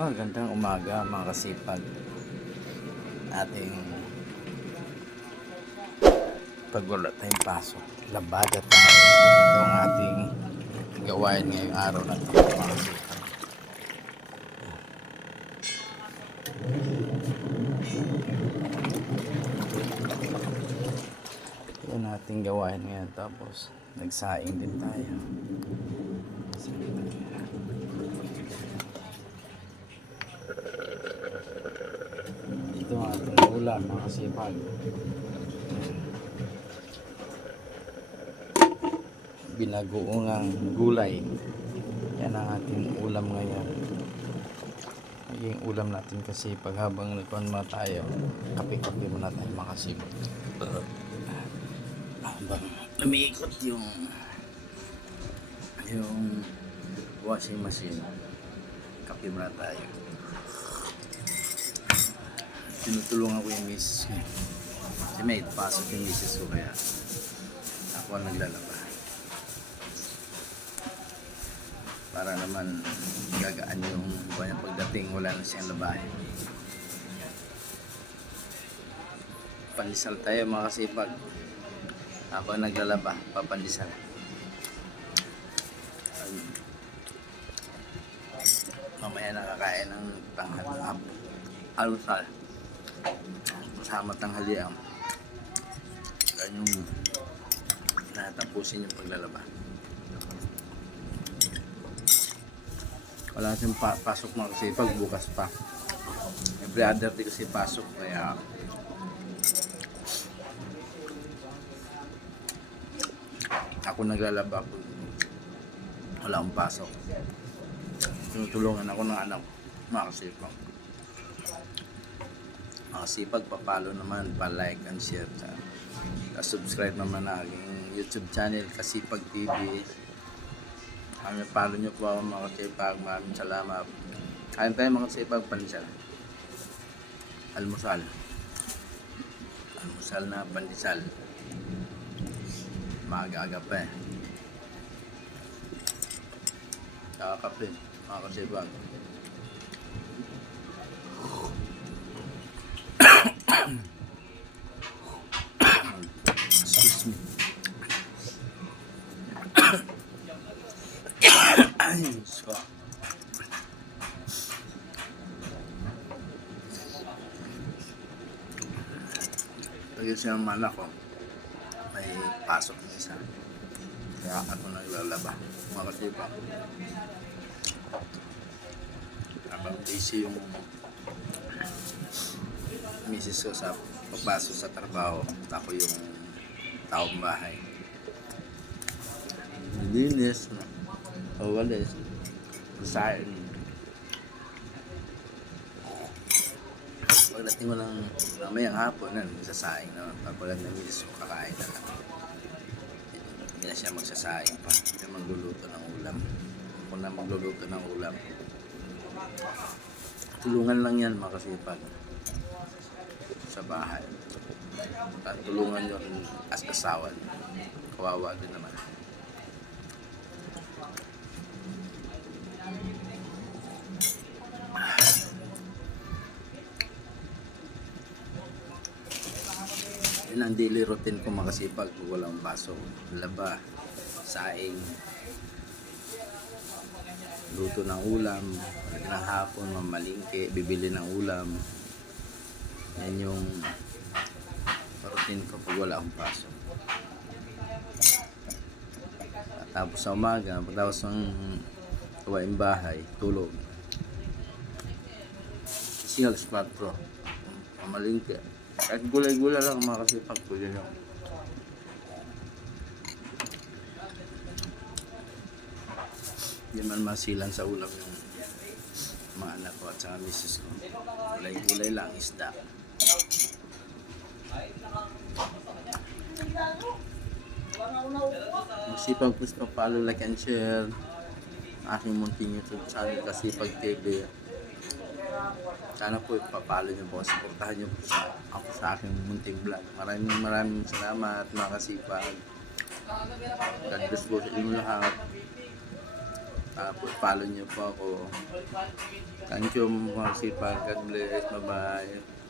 Magandang umaga mga kasipag. Ating pag wala tayong pasok, labada tayo. Ito ang ating gawain ngayong araw na ito mga kasipag. Yan ating gawain ngayon, tapos nagsaing din tayo. Ito ang ating ulam mga kasipag. Binagoongang gulay. Yan ang ating ulam ngayon. Yung ulam natin kasi pag habang nagkuhan mo tayo, kape-kape muna tayo mga kasipag. Habang umiikot yung washing machine, kape muna tayo. Tinutulungan ko yung misis ko kasi may pasok yung misis ko, kaya ako ang naglalaba para naman gagaan yung pagdating wala na siyang labahin. Pandesal tayo mga kasipag. Ako ang naglalaba, papandesal. Mamaya nakakain ng almusal kasama tanghalian. Kaya yung natapusin yung paglalaba. Wala siyang pasok mga kasipag, bukas pa. Every other day kasi pasok, kaya ako naglalaba kung wala akong pasok. Tinutulungan ako ng anak mga kasipag. Mga kasipag, papalo naman, pa-like and share. Subscribe naman na aking YouTube channel, Kasipag TV. Follow nyo po ako mga kasipag. Maraming salamat. Kain tayo mga kasipag, pandesal. Almusal na pandesal. Maaga-aga pa eh. Saka kape mga kasipag. Excuse me. So, lagi siyang manak ko, may pasok ng isa, kaya ako naglalaba mga kasipag. Habang busy yung misis ko sa pagpasok sa trabaho, ako yung taong bahay. Linis, walis, sain. Pagdating mo lang mamayang hapon, magsasaing naman. Pagpalag ng misis ko, kakain na lang. Hindi na siya magsasaing pa. Hindi na magluluto ng ulam. Ako na magluluto ng ulam. Tulungan lang yan mga kasipag sa bahay. At tulungan nyo as asawan. Kawawa din naman. Yun ang daily routine ko mga kasipag kung walang baso. Laba, saing, luto ng ulam, ng hapon, mamalingke, bibili ng ulam. Yan yung routine ko pag wala akong pasok. Tapos sa umaga, pagkatapos ng gawaing bahay, tulog. Singal spot pro, mamalingke. Kahit gulay-gulay lang mga kasipag ko yun. Hindi man masilan sa ulam yung mga anak ko at saka misis ko. Gulay-gulay lang, isda. Masipag po sa follow, like and share aking munting YouTube channel, Kasipag TV. Sana po ipapalo nyo po, supportahan nyo po ako sa aking munting vlog. Maraming salamat mga kasipag. God bless po sa inyo lahat. Tapos follow nyo po ako. Thank you mga sipag. God bless. Bye-bye.